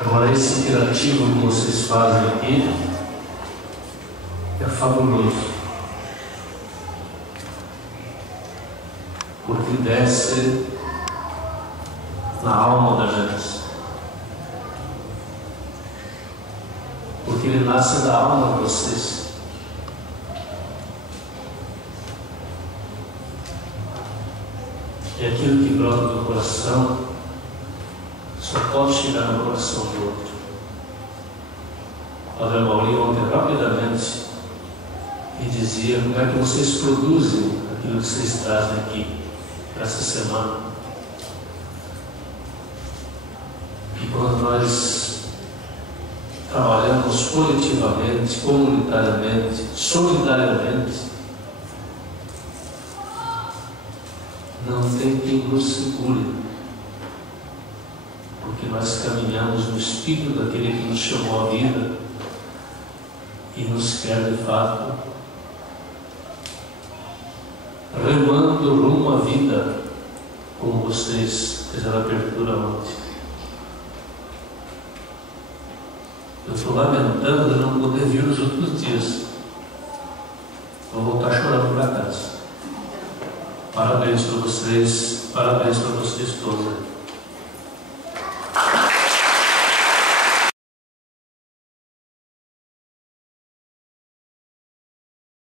Agora, esse interativo que vocês fazem aqui é fabuloso, porque desce na alma da gente, porque ele nasce da alma de vocês. E aquilo que brota do coração só pode chegar no coração do outro. O Padre Maurinho ontem rapidamente me dizia como é que vocês produzem aquilo que vocês trazem aqui para essa semana. E quando nós trabalhamos coletivamente, comunitariamente, solidariamente, não tem quem nos segure, porque nós caminhamos no espírito daquele que nos chamou à vida e nos quer de fato remando rumo à vida, como vocês fizeram a abertura ontem. Eu estou lamentando não poder vir nos outros dias. Vou voltar chorando para casa. Parabéns para vocês todos.